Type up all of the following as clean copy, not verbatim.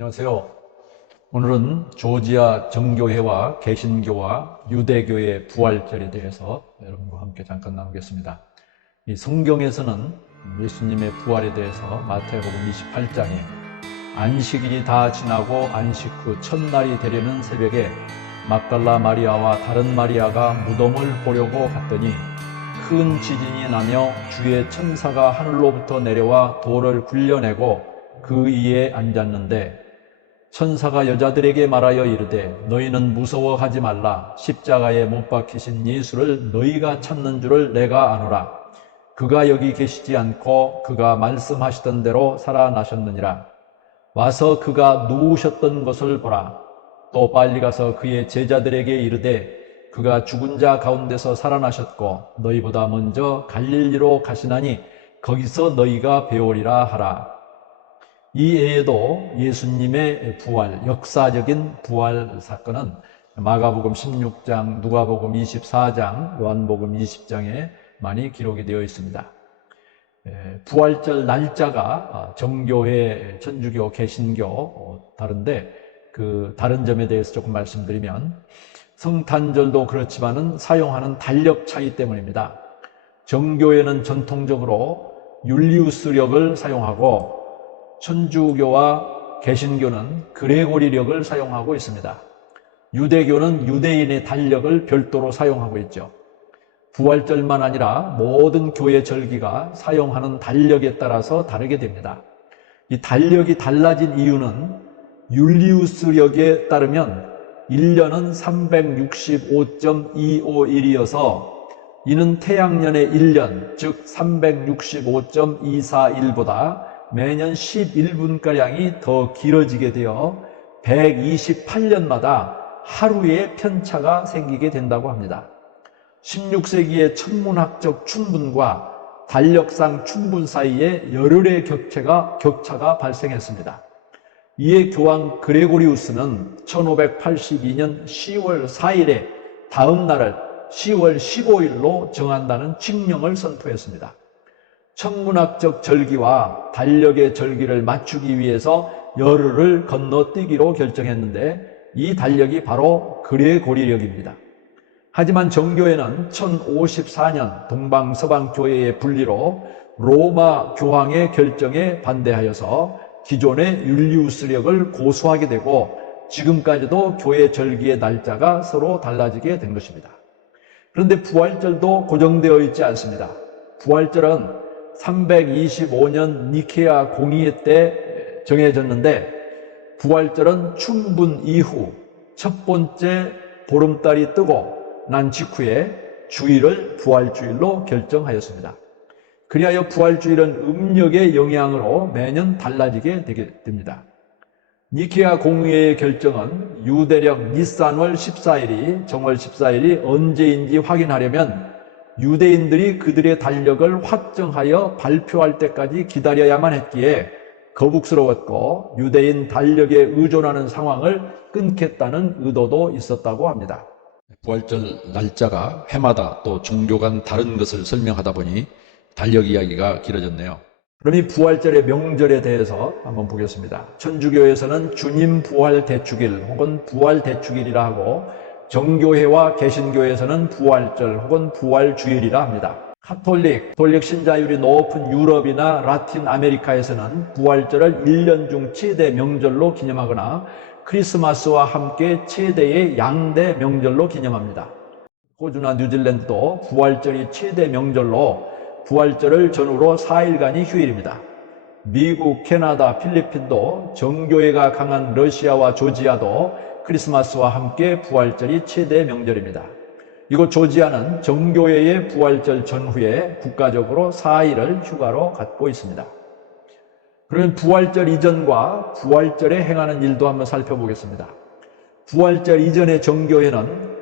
안녕하세요. 오늘은 조지아 정교회와 개신교와 유대교의 부활절에 대해서 여러분과 함께 잠깐 나누겠습니다. 이 성경에서는 예수님의 부활에 대해서 마태복음 28장에 안식일이 다 지나고 안식 후 첫날이 되려는 새벽에 막달라 마리아와 다른 마리아가 무덤을 보려고 갔더니 큰 지진이 나며 주의 천사가 하늘로부터 내려와 돌을 굴려내고 그 위에 앉았는데 천사가 여자들에게 말하여 이르되 너희는 무서워하지 말라. 십자가에 못 박히신 예수를 너희가 찾는 줄을 내가 아노라. 그가 여기 계시지 않고 그가 말씀하시던 대로 살아나셨느니라. 와서 그가 누우셨던 것을 보라. 또 빨리 가서 그의 제자들에게 이르되 그가 죽은 자 가운데서 살아나셨고 너희보다 먼저 갈릴리로 가시나니 거기서 너희가 배우리라 하라. 이 외에도 예수님의 부활, 역사적인 부활 사건은 마가복음 16장, 누가복음 24장, 요한복음 20장에 많이 기록이 되어 있습니다. 부활절 날짜가 정교회, 천주교, 개신교 다른데 그 다른 점에 대해서 조금 말씀드리면 성탄절도 그렇지만은 사용하는 달력 차이 때문입니다. 정교회는 전통적으로 율리우스력을 사용하고 천주교와 개신교는 그레고리력을 사용하고 있습니다. 유대교는 유대인의 달력을 별도로 사용하고 있죠. 부활절만 아니라 모든 교회 절기가 사용하는 달력에 따라서 다르게 됩니다. 이 달력이 달라진 이유는 율리우스력에 따르면 1년은 365.251이어서 이는 태양년의 1년, 즉 365.241보다 매년 11분가량이 더 길어지게 되어 128년마다 하루의 편차가 생기게 된다고 합니다. 16세기의 천문학적 충분과 달력상 충분 사이에 열흘의 격차가 발생했습니다. 이에 교황 그레고리우스는 1582년 10월 4일에 다음 날을 10월 15일로 정한다는 칙령을 선포했습니다. 천문학적 절기와 달력의 절기를 맞추기 위해서 열흘을 건너뛰기로 결정했는데 이 달력이 바로 그레고리력입니다. 하지만 정교회는 1054년 동방서방교회의 분리로 로마 교황의 결정에 반대하여서 기존의 율리우스력을 고수하게 되고 지금까지도 교회 절기의 날짜가 서로 달라지게 된 것입니다. 그런데 부활절도 고정되어 있지 않습니다. 부활절은 325년 니케아 공의회 때 정해졌는데 부활절은 춘분 이후 첫 번째 보름달이 뜨고 난 직후에 주일을 부활주일로 결정하였습니다. 그리하여 부활주일은 음력의 영향으로 매년 달라지게 되게 됩니다. 니케아 공의회의 결정은 유대력 니산월 14일이 정월 14일이 언제인지 확인하려면 유대인들이 그들의 달력을 확정하여 발표할 때까지 기다려야만 했기에 거북스러웠고 유대인 달력에 의존하는 상황을 끊겠다는 의도도 있었다고 합니다. 부활절 날짜가 해마다 또 종교 간 다른 것을 설명하다 보니 달력 이야기가 길어졌네요. 그럼 이 부활절의 명절에 대해서 한번 보겠습니다. 천주교에서는 주님 부활 대축일 혹은 부활 대축일이라 하고 정교회와 개신교에서는 부활절 혹은 부활주일이라 합니다. 가톨릭 신자율이 높은 유럽이나 라틴 아메리카에서는 부활절을 1년 중 최대 명절로 기념하거나 크리스마스와 함께 최대의 양대 명절로 기념합니다. 호주나 뉴질랜드도 부활절이 최대 명절로 부활절을 전후로 4일간이 휴일입니다. 미국, 캐나다, 필리핀도 정교회가 강한 러시아와 조지아도 크리스마스와 함께 부활절이 최대 명절입니다. 이곳 조지아는 정교회의 부활절 전후에 국가적으로 4일을 휴가로 갖고 있습니다. 그러면 부활절 이전과 부활절에 행하는 일도 한번 살펴보겠습니다. 부활절 이전의 정교회는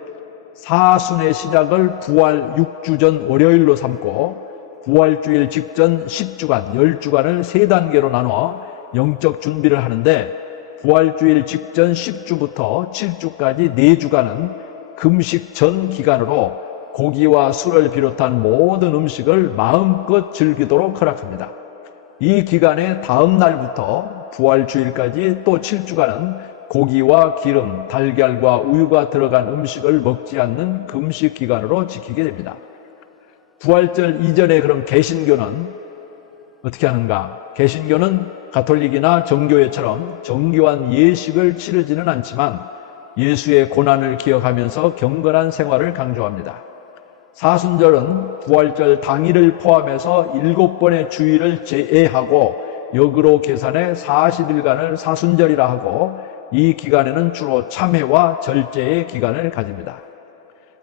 사순의 시작을 부활 6주 전 월요일로 삼고 부활주일 직전 10주간, 10주간을 3단계로 나눠 영적 준비를 하는데 부활주일 직전 10주부터 7주까지 4주간은 금식 전 기간으로 고기와 술을 비롯한 모든 음식을 마음껏 즐기도록 허락합니다. 이 기간의 다음 날부터 부활주일까지 또 7주간은 고기와 기름, 달걀과 우유가 들어간 음식을 먹지 않는 금식 기간으로 지키게 됩니다. 부활절 이전에 그럼 개신교는 어떻게 하는가? 개신교는 가톨릭이나 정교회처럼 정교한 예식을 치르지는 않지만 예수의 고난을 기억하면서 경건한 생활을 강조합니다. 사순절은 부활절 당일을 포함해서 7번의 주일을 제외하고 역으로 계산해 40일간을 사순절이라 하고 이 기간에는 주로 참회와 절제의 기간을 가집니다.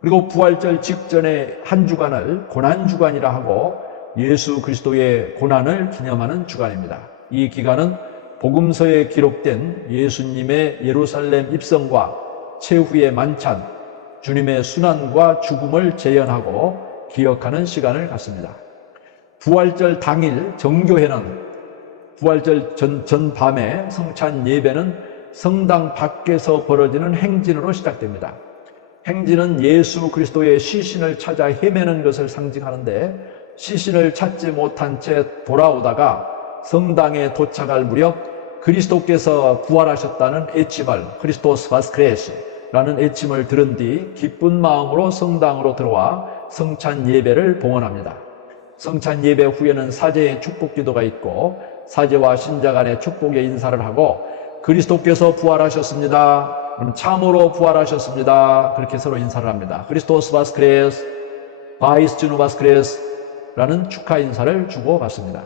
그리고 부활절 직전의 한 주간을 고난주간이라 하고 예수 그리스도의 고난을 기념하는 주간입니다. 이 기간은 복음서에 기록된 예수님의 예루살렘 입성과 최후의 만찬, 주님의 순환과 죽음을 재현하고 기억하는 시간을 갖습니다. 부활절 당일 정교회는 부활절 전 밤에 성찬 예배는 성당 밖에서 벌어지는 행진으로 시작됩니다. 행진은 예수 그리스도의 시신을 찾아 헤매는 것을 상징하는데 시신을 찾지 못한 채 돌아오다가 성당에 도착할 무렵 그리스도께서 부활하셨다는 애침을 크리스토스 바스크레스라는 애침을 들은 뒤 기쁜 마음으로 성당으로 들어와 성찬 예배를 봉헌합니다. 성찬 예배 후에는 사제의 축복 기도가 있고 사제와 신자 간의 축복의 인사를 하고 그리스도께서 부활하셨습니다. 참으로 부활하셨습니다. 그렇게 서로 인사를 합니다. 크리스토스 바스크레스, 바이스주누 바스크레스라는 축하 인사를 주고받습니다.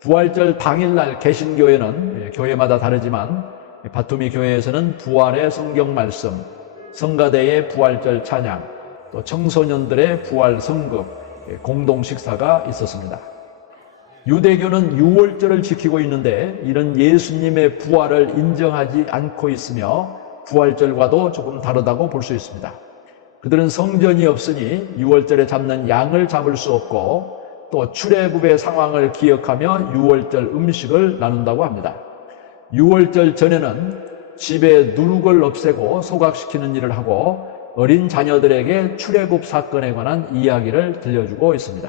부활절 당일날 개신교회는 교회마다 다르지만 바투미 교회에서는 부활의 성경 말씀, 성가대의 부활절 찬양, 또 청소년들의 부활 성급, 공동 식사가 있었습니다. 유대교는 유월절을 지키고 있는데 이런 예수님의 부활을 인정하지 않고 있으며 부활절과도 조금 다르다고 볼 수 있습니다. 그들은 성전이 없으니 유월절에 잡는 양을 잡을 수 없고 또 출애굽의 상황을 기억하며 유월절 음식을 나눈다고 합니다. 유월절 전에는 집에 누룩을 없애고 소각시키는 일을 하고 어린 자녀들에게 출애굽 사건에 관한 이야기를 들려주고 있습니다.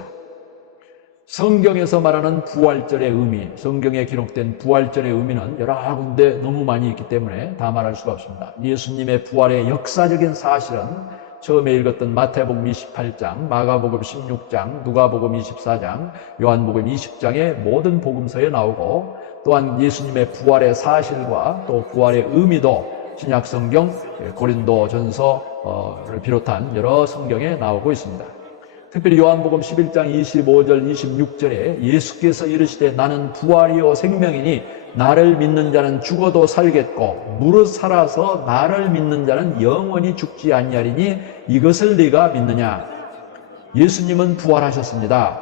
성경에서 말하는 부활절의 의미, 성경에 기록된 부활절의 의미는 여러 군데 너무 많이 있기 때문에 다 말할 수가 없습니다. 예수님의 부활의 역사적인 사실은 처음에 읽었던 마태복음 28장, 마가복음 16장, 누가복음 24장, 요한복음 20장의 모든 복음서에 나오고 또한 예수님의 부활의 사실과 또 부활의 의미도 신약성경, 고린도전서를 비롯한 여러 성경에 나오고 있습니다. 특별히 요한복음 11장 25절 26절에 예수께서 이르시되 나는 부활이요 생명이니 나를 믿는 자는 죽어도 살겠고 무릇 살아서 나를 믿는 자는 영원히 죽지 아니하리니 이것을 네가 믿느냐. 예수님은 부활하셨습니다.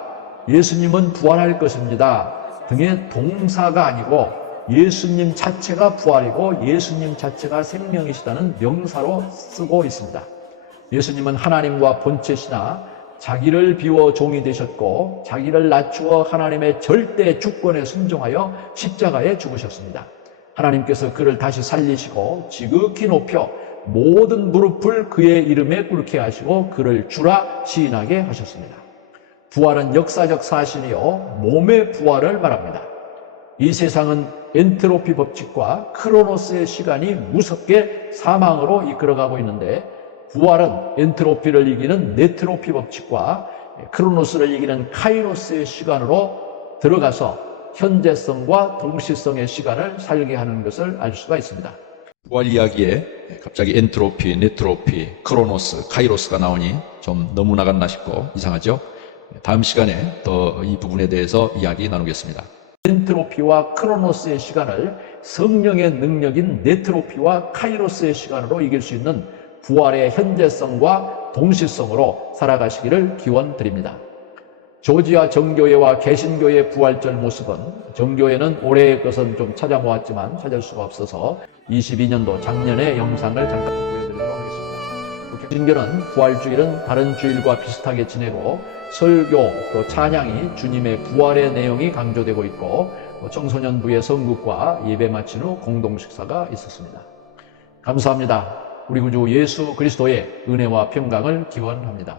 예수님은 부활할 것입니다 등의 동사가 아니고 예수님 자체가 부활이고 예수님 자체가 생명이시다는 명사로 쓰고 있습니다. 예수님은 하나님과 본체시나 자기를 비워 종이 되셨고 자기를 낮추어 하나님의 절대 주권에 순종하여 십자가에 죽으셨습니다. 하나님께서 그를 다시 살리시고 지극히 높여 모든 무릎을 그의 이름에 꿇게 하시고 그를 주라 시인하게 하셨습니다. 부활은 역사적 사실이요 몸의 부활을 말합니다. 이 세상은 엔트로피 법칙과 크로노스의 시간이 무섭게 사망으로 이끌어가고 있는데 부활은 엔트로피를 이기는 네트로피 법칙과 크로노스를 이기는 카이로스의 시간으로 들어가서 현재성과 동시성의 시간을 살게 하는 것을 알 수가 있습니다. 부활 이야기에 갑자기 엔트로피, 네트로피, 크로노스, 카이로스가 나오니 좀 너무 나갔나 싶고 이상하죠? 다음 시간에 더 이 부분에 대해서 이야기 나누겠습니다. 엔트로피와 크로노스의 시간을 성령의 능력인 네트로피와 카이로스의 시간으로 이길 수 있는 부활의 현재성과 동시성으로 살아가시기를 기원드립니다. 조지아 정교회와 개신교의 부활절 모습은 정교회는 올해의 것은 좀 찾아모았지만 찾을 수가 없어서 22년도 작년의 영상을 잠깐 보여드리도록 하겠습니다. 개신교는 부활주일은 다른 주일과 비슷하게 지내고 설교 또 찬양이 주님의 부활의 내용이 강조되고 있고 청소년부의 성극과 예배 마친 후 공동식사가 있었습니다. 감사합니다. 우리 구주 예수 그리스도의 은혜와 평강을 기원합니다.